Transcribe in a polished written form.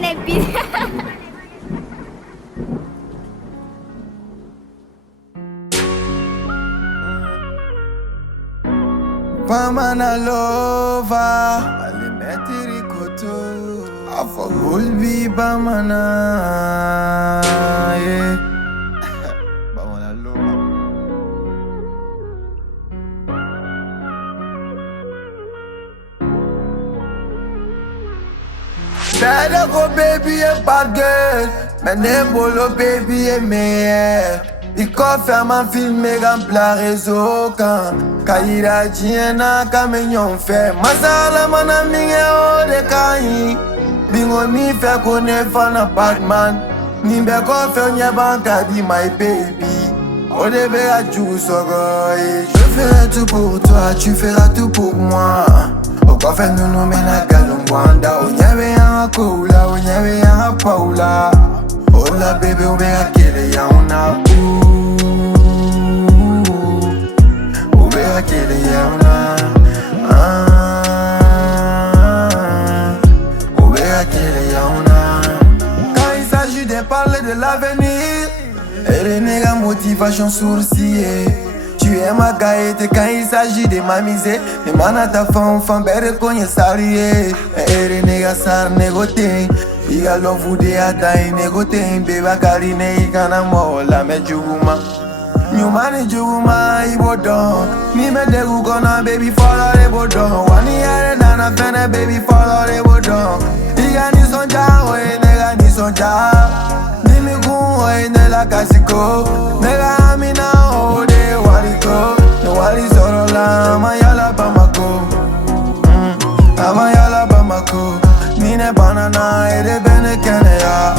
tane bir. Pamana lova, alimetiri koto. Afogulbi bamana, yeah. Pamana lova. Better go baby a bad girl, men bolo baby a me. Iko ferme film megan pla réseau kan Kaira jiena kaменyon fe Masala mana minge o de kai Bingo mi fe kone fana Batman Nimbe ko fe nye banka di my baby O de be a juice je ferai tout pour toi, tu feras tout pour moi O ko fe nunu mena galungwanda O nyewe ya koula, o nyewe ya paula Hola baby, o be a kele ya una Quand il s'agit de parler de l'avenir et les nègres motivation sourcillée. Tu es ma gaieté quand il s'agit de m'amuser. Les manata fan bere konye sarié. Et les nègres sar négoté. Iga love de atai négoté. Beba karine ikana mola me juguma. Nyumani juguma ibodon. Ni me degu kona baby follow the bodon. Wani yare nana fene baby follow the bodon. Iga ni sonja oe nega ni sonja. Ni mi gun oe ne la kasiko. Nega amina o de wariko. No wari soro la amayala bamako. Amayala bamako. Ni ne banana e de bene kene ya.